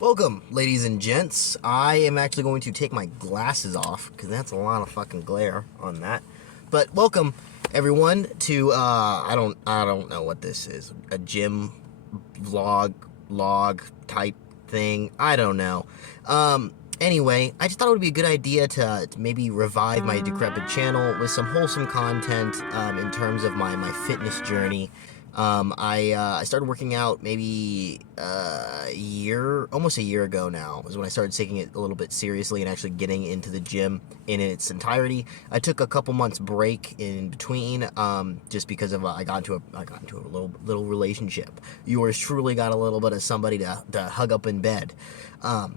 Welcome, ladies and gents. I am actually going to take my glasses off because that's a lot of fucking glare on that. But welcome, everyone, to I don't know what this is. A gym log type thing. I don't know. Anyway, I just thought it would be a good idea to maybe revive my decrepit channel with some wholesome content in terms of my fitness journey. I started working out maybe almost a year ago now, is when I started taking it a little bit seriously and actually getting into the gym in its entirety. I took a couple months break in between, just because of I got into a little relationship. Yours truly got a little bit of somebody to hug up in bed.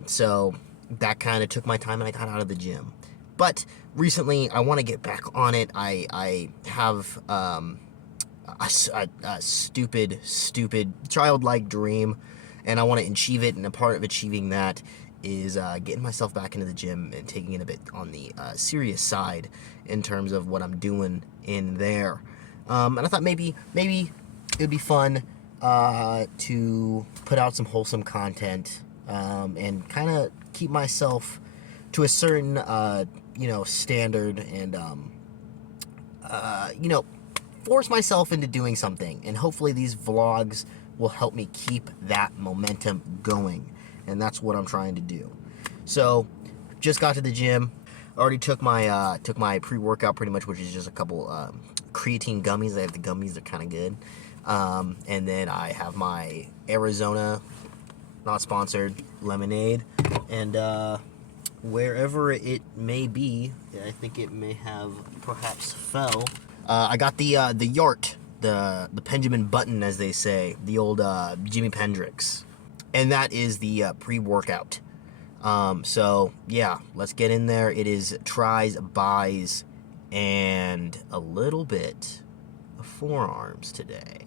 So that kind of took my time and I got out of the gym. But recently I want to get back on it. I have a stupid childlike dream, and I want to achieve it, and a part of achieving that is getting myself back into the gym and taking it a bit on the serious side in terms of what I'm doing in there. And I thought maybe it would be fun to put out some wholesome content and kind of keep myself to a certain standard and force myself into doing something, and hopefully these vlogs will help me keep that momentum going, and that's what I'm trying to do. So just got to the gym, already took my pre-workout pretty much, which is just a couple creatine gummies. I have the gummies, they're kind of good, and then I have my Arizona, not sponsored, lemonade, and wherever it may be, I think it may have perhaps fell. I got the Yart, the Benjamin Button, as they say, the old Jimi Pendrix, and that is the pre-workout. So yeah, let's get in there. It is tries, buys, and a little bit of forearms today.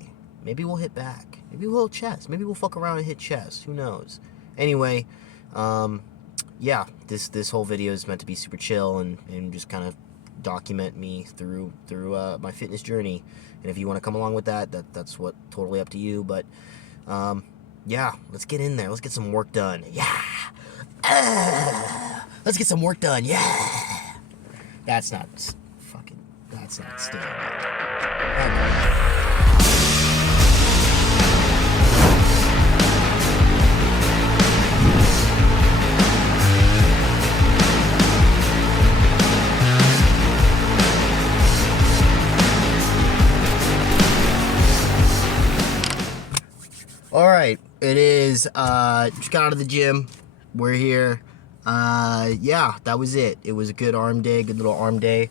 Maybe we'll hit back. Maybe we'll chest. Maybe we'll fuck around and hit chest. Who knows? Anyway, yeah, this whole video is meant to be super chill and just kind of document me through my fitness journey. And if you want to come along with that's what totally up to you. But yeah, let's get in there. Let's get some work done. Yeah. Let's get some work done. Yeah. That's not still. Okay. Alright, it is, just got out of the gym, we're here, yeah, that was it. It was a good arm day, good little arm day.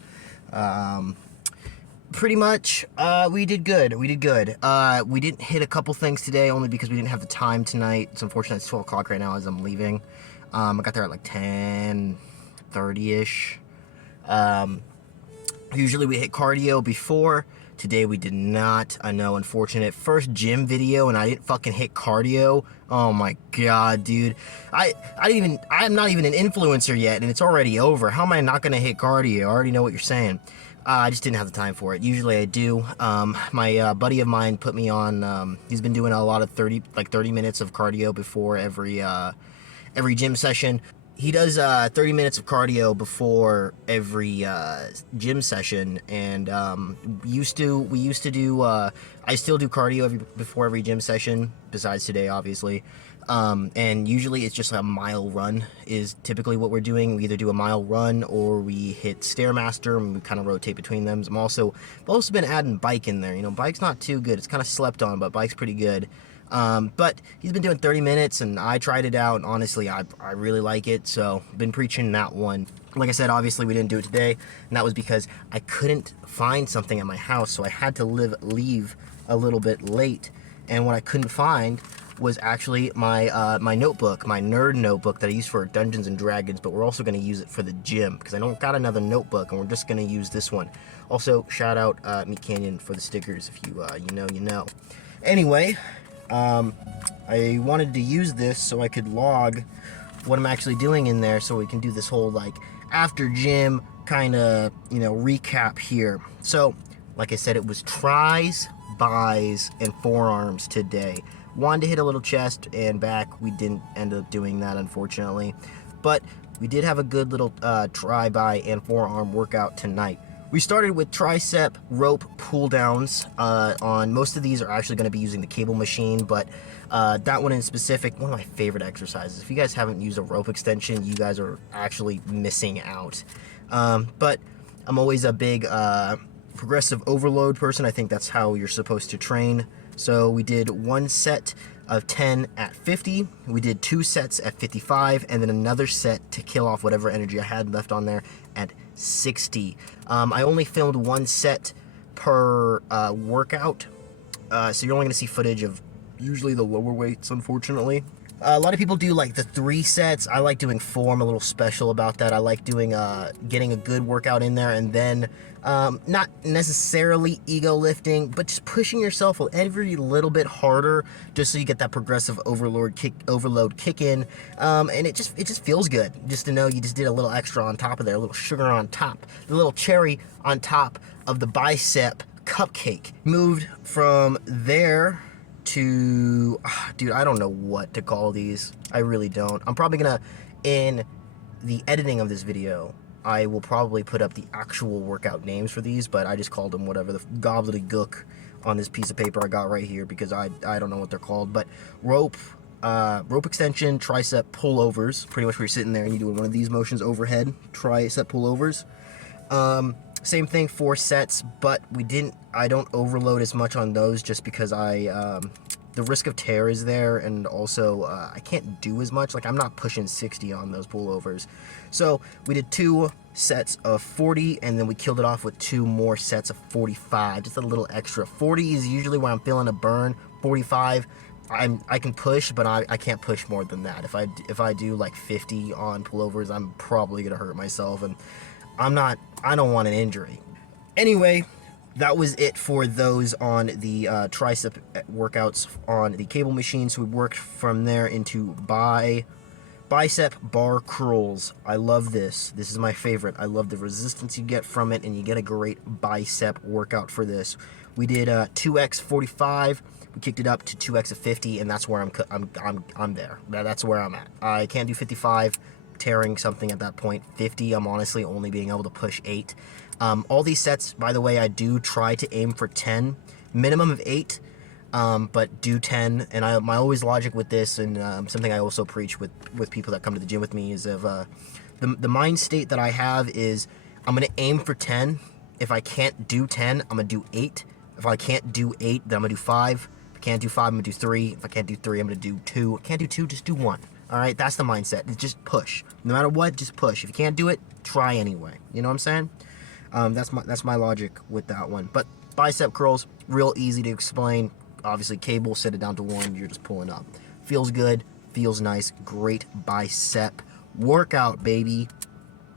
Pretty much, we did good. We didn't hit a couple things today, only because we didn't have the time tonight. It's unfortunate it's 12 o'clock right now as I'm leaving. I got there at like 10:30-ish. Usually we hit cardio before. Today we did not. I know, unfortunate. First gym video and I didn't fucking hit cardio. Oh my god, dude. I'm not even an influencer yet and it's already over. How am I not gonna hit cardio? I already know what you're saying. I just didn't have the time for it. Usually I do. My buddy of mine put me on, he's been doing a lot of 30 minutes of cardio before every gym session. He does 30 minutes of cardio before every gym session, and we used to do. I still do cardio before every gym session, besides today, obviously. And usually it's just a mile run is typically what we're doing. We either do a mile run or we hit Stairmaster, and we kind of rotate between them. I've also been adding bike in there. You know, bike's not too good. It's kind of slept on, but bike's pretty good. But he's been doing 30 minutes and I tried it out, and honestly I really like it, so been preaching that one. Like I said, obviously we didn't do it today, and that was because I couldn't find something at my house, so I had to leave a little bit late, and what I couldn't find was actually my my notebook, my nerd notebook that I use for Dungeons and Dragons, but we're also going to use it for the gym because I don't got another notebook, and we're just going to use this one. Also, shout out Meat Canyon for the stickers. If you you know. Anyway, I wanted to use this so I could log what I'm actually doing in there, so we can do this whole like after gym kind of recap here. So like I said, it was tries, buys, and forearms today. Wanted to hit a little chest and back. We didn't end up doing that, unfortunately. But we did have a good little tri-bi and forearm workout tonight. We started with tricep rope pull downs. On most of these are actually going to be using the cable machine, but that one in specific, one of my favorite exercises. If you guys haven't used a rope extension, you guys are actually missing out. But I'm always a big progressive overload person. I think that's how you're supposed to train. So we did one set of 10 at 50, we did 2 sets at 55, and then another set to kill off whatever energy I had left on there at 60. I only filmed 1 set per workout, so you're only going to see footage of usually the lower weights, unfortunately. A lot of people do like the 3 sets. I like doing 4. I'm a little special about that. I like doing getting a good workout in there, and then not necessarily ego lifting, but just pushing yourself every little bit harder, just so you get that progressive overload kick in, and it just feels good just to know you just did a little extra on top of there, a little sugar on top, the little cherry on top of the bicep cupcake. Moved from there to, dude, I don't know what to call these. I really don't. I'm probably gonna, in the editing of this video, I will probably put up the actual workout names for these, but I just called them whatever, the gobbledygook on this piece of paper I got right here, because I don't know what they're called. But rope extension, tricep pullovers, pretty much where you're sitting there and you're doing one of these motions overhead, tricep pullovers. Same thing, 4 sets, but I don't overload as much on those just because the risk of tear is there, and also I can't do as much. Like, I'm not pushing 60 on those pullovers. So we did 2 sets of 40, and then we killed it off with 2 more sets of 45, just a little extra. 40 is usually where I'm feeling a burn. 45, I can push, but I can't push more than that. If I do like 50 on pullovers, I'm probably gonna hurt myself, and I don't want an injury. Anyway, that was it for those on the tricep workouts on the cable machine. So we worked from there into bicep bar curls. I love this. This is my favorite. I love the resistance you get from it, and you get a great bicep workout for this. We did 2x 45. We kicked it up to 2x of 50, and that's where I'm there. That's where I'm at. I can't do 55. Tearing something at that point. 50, I'm honestly only being able to push 8. All these sets, by the way, I do try to aim for 10, minimum of 8, but do 10. And my always logic with this, and something I also preach with people that come to the gym with me, is of the mind state that I have is I'm gonna aim for 10. If I can't do 10, I'm gonna do 8. If I can't do 8, then I'm gonna do 5. If I can't do 5, I'm gonna do 3. If I can't do 3, I'm gonna do 2. I can't do 2, just do 1. All right, that's the mindset. It's just push. No matter what, just push. If you can't do it, try anyway. You know what I'm saying? That's my logic with that one. But bicep curls, real easy to explain. Obviously, cable, set it down to 1. You're just pulling up. Feels good. Feels nice. Great bicep workout, baby.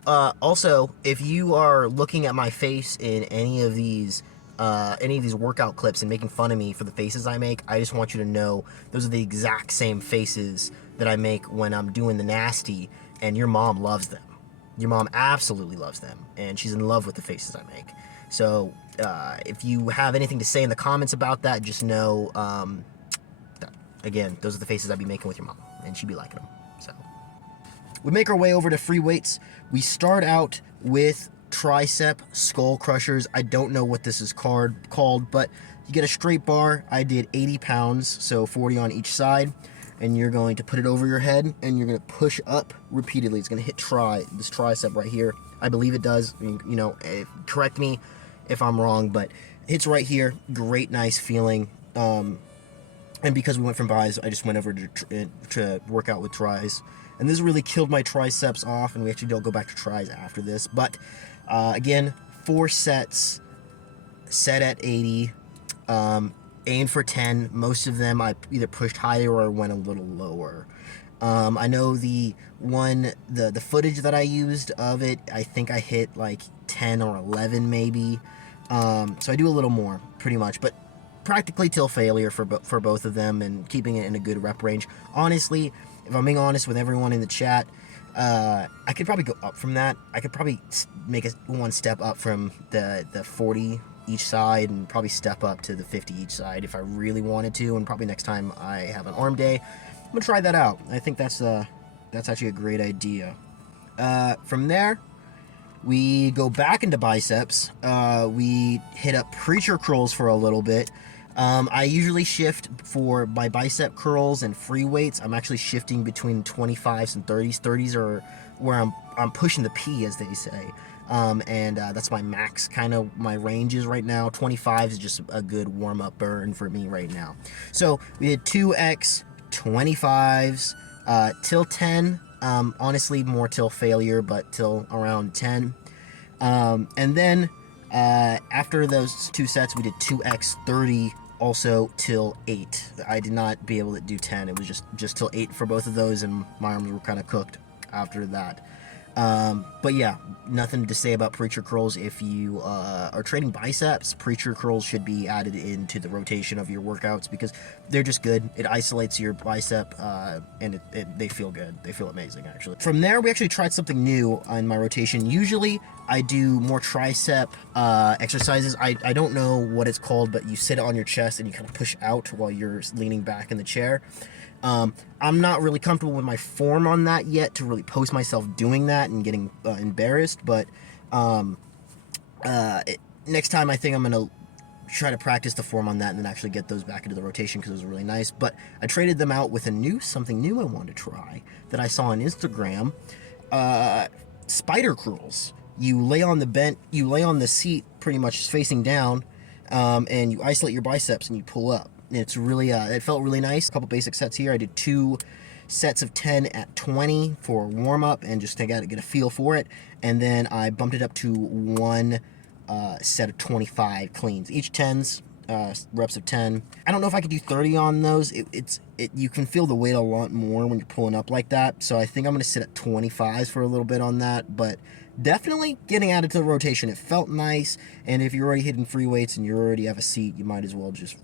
Also, if you are looking at my face in any of these workout clips and making fun of me for the faces I make, I just want you to know those are the exact same faces that I make when I'm doing the nasty, and your mom loves them. Your mom absolutely loves them, and she's in love with the faces I make. So if you have anything to say in the comments about that, just know that, again, those are the faces I'd be making with your mom, and she'd be liking them. So we make our way over to free weights. We start out with tricep skull crushers. I don't know what this is called, but you get a straight bar. I did 80 pounds, so 40 on each side, and you're going to put it over your head, and you're going to push up repeatedly. It's going to hit this tricep right here. I believe it does. You know, correct me if I'm wrong, but it hits right here. Great, nice feeling. And because we went from bis, I just went over to work out with tris. And this really killed my triceps off, and we actually don't go back to tris after this. But again, 4 sets, set at 80, aimed for 10. Most of them I either pushed higher or went a little lower. I know the footage that I used of it, I think I hit like 10 or 11 maybe. So I do a little more, pretty much, but practically till failure for both of them, and keeping it in a good rep range. Honestly, if I'm being honest with everyone in the chat, I could probably go up from that. I could probably make one step up from the 40 each side and probably step up to the 50 each side if I really wanted to. And probably next time I have an arm day, I'm gonna try that out. I think that's actually a great idea. From there, we go back into biceps. We hit up preacher curls for a little bit. I usually shift for my bicep curls and free weights. I'm actually shifting between 25s and 30s. 30s are where I'm pushing the P, as they say. That's my max, kind of my ranges right now. 25 is just a good warm-up burn for me right now. So we did 2x 25s till 10. Honestly, more till failure, but till around 10. And then after those 2 sets, we did 2x 30 also till 8. I did not be able to do 10. It was just till 8 for both of those, and my arms were kind of cooked after that. But yeah, nothing to say about preacher curls. If you are training biceps, preacher curls should be added into the rotation of your workouts because they're just good. It isolates your bicep, and they feel good. They feel amazing, actually. From there, we actually tried something new in my rotation. Usually, I do more tricep exercises. I don't know what it's called, but you sit on your chest and you kind of push out while you're leaning back in the chair. I'm not really comfortable with my form on that yet to really post myself doing that and getting embarrassed, but next time I think I'm going to try to practice the form on that and then actually get those back into the rotation because it was really nice. But I traded them out with something new I wanted to try that I saw on Instagram. Spider curls. You lay on the seat pretty much facing down, and you isolate your biceps and you pull up. It's really, it felt really nice. A couple basic sets here. I did 2 sets of 10 at 20 for warm up and just to get a feel for it. And then I bumped it up to 1 set of 25 cleans. Each 10s, reps of 10. I don't know if I could do 30 on those. You can feel the weight a lot more when you're pulling up like that. So I think I'm going to sit at 25s for a little bit on that. But definitely getting added to the rotation. It felt nice. And if you're already hitting free weights and you already have a seat, you might as well just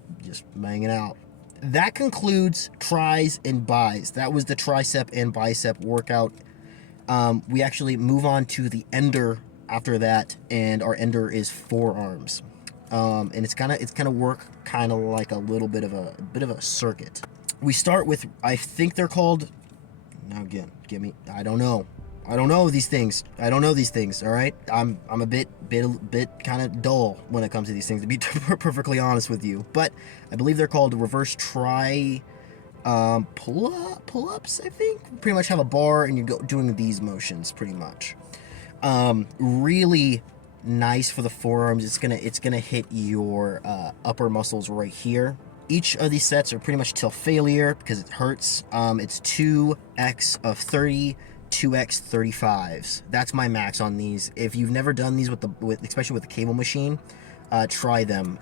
bang it out. That concludes tris and bis. That was the tricep and bicep workout. We actually move on to the ender after that, and our ender is forearms. And it's gonna work kind of like a little bit of a circuit. We start with, I think they're called, now again, I don't know these things. All right, I'm a bit kind of dull when it comes to these things, to be perfectly honest with you. But I believe they're called reverse pull-ups. I think pretty much have a bar and you're doing these motions pretty much. Really nice for the forearms. It's gonna hit your upper muscles right here. Each of these sets are pretty much till failure because it hurts. It's 2x of 30. 2x 35s. That's my max on these. If you've never done these especially with the cable machine, try them.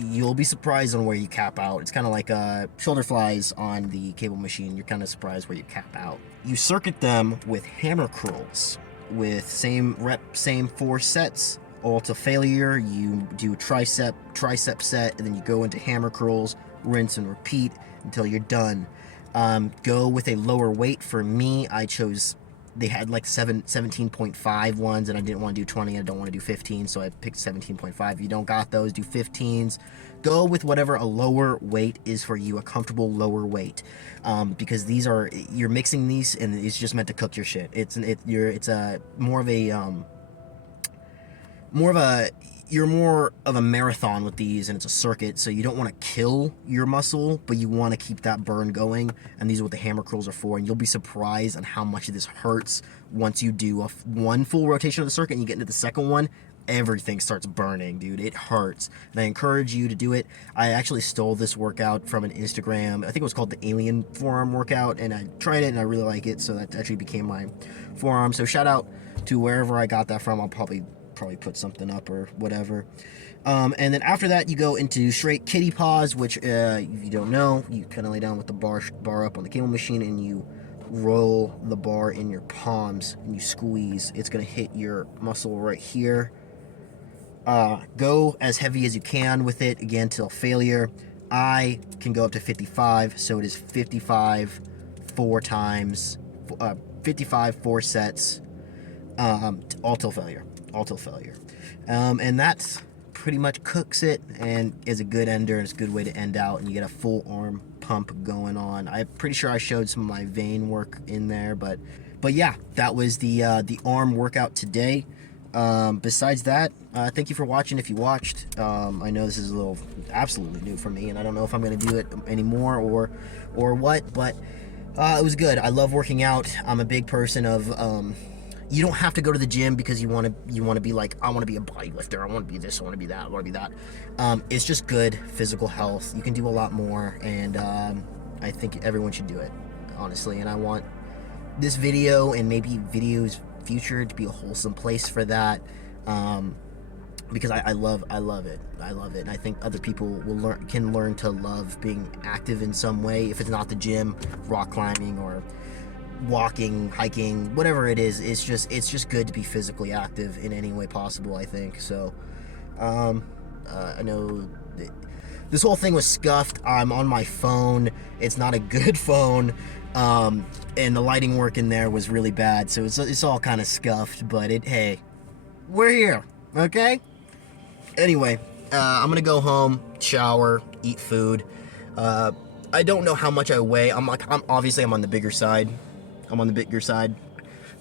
You'll be surprised on where you cap out. It's kind of like shoulder flies on the cable machine. You're kind of surprised where you cap out. You circuit them with hammer curls with same rep, same 4 sets, all to failure. You do tricep set, and then you go into hammer curls, rinse and repeat until you're done. Go with a lower weight. For me, I chose, they had like 17.5 ones, and I didn't want to do 20. I don't want to do 15, so I picked 17.5. If you don't got those, do 15s. Go with whatever a lower weight is for you, a comfortable lower weight, because you're mixing these, and it's just meant to cook your shit. You're more of a marathon with these, and it's a circuit, so you don't want to kill your muscle, but you want to keep that burn going, and these are what the hammer curls are for. And you'll be surprised on how much this hurts once you do one full rotation of the circuit and you get into the second one. Everything starts burning, dude. It hurts, and I encourage you to do it. I actually stole this workout from an Instagram. I think it was called the Alien Forearm Workout, and I tried it and I really like it, so that actually became my forearm. So shout out to wherever I got that from. I'll probably put something up or whatever. And then after that, you go into straight kitty paws, which if you don't know, you kind of lay down with the bar up on the cable machine, and you roll the bar in your palms and you squeeze. It's gonna hit your muscle right here. Go as heavy as you can with it, again till failure. I can go up to 55, so it is 55 4 times, 55 4 sets, all till failure. And that's pretty much cooks it and is a good ender. It's a good way to end out, and you get a full arm pump going on. I'm pretty sure I showed some of my vein work in there, but yeah, that was the arm workout today. Besides that, thank you for watching if you watched. I know this is a little absolutely new for me, and I don't know if I'm going to do it anymore or what, but it was good. I love working out. I'm a big person of you don't have to go to the gym because you want to be like, I want to be a bodybuilder, I want to be this, I want to be that, I want to be that. It's just good physical health. You can do a lot more, and I think everyone should do it, honestly. And I want this video and maybe videos future to be a wholesome place for that, because I love it. And I think other people can learn to love being active in some way. If it's not the gym, rock climbing or walking, hiking, whatever it is, it's just good to be physically active in any way possible, I think. So I know this whole thing was scuffed. I'm on my phone. It's not a good phone, and the lighting work in there was really bad, so it's all kind of scuffed, but hey, we're here, okay? Anyway, I'm gonna go home, shower, eat food. I don't know how much I weigh. I'm obviously on the bigger side.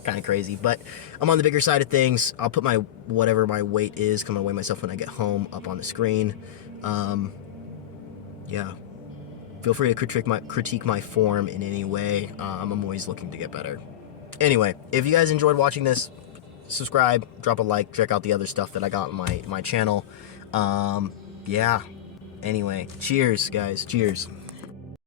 Kind of crazy, but I'm on the bigger side of things. I'll put whatever my weight is, come and weigh myself when I get home, up on the screen. Yeah, feel free to critique my form in any way. I'm always looking to get better. Anyway, if you guys enjoyed watching this, subscribe, drop a like, check out the other stuff that I got on my channel. Yeah, anyway, cheers guys, cheers.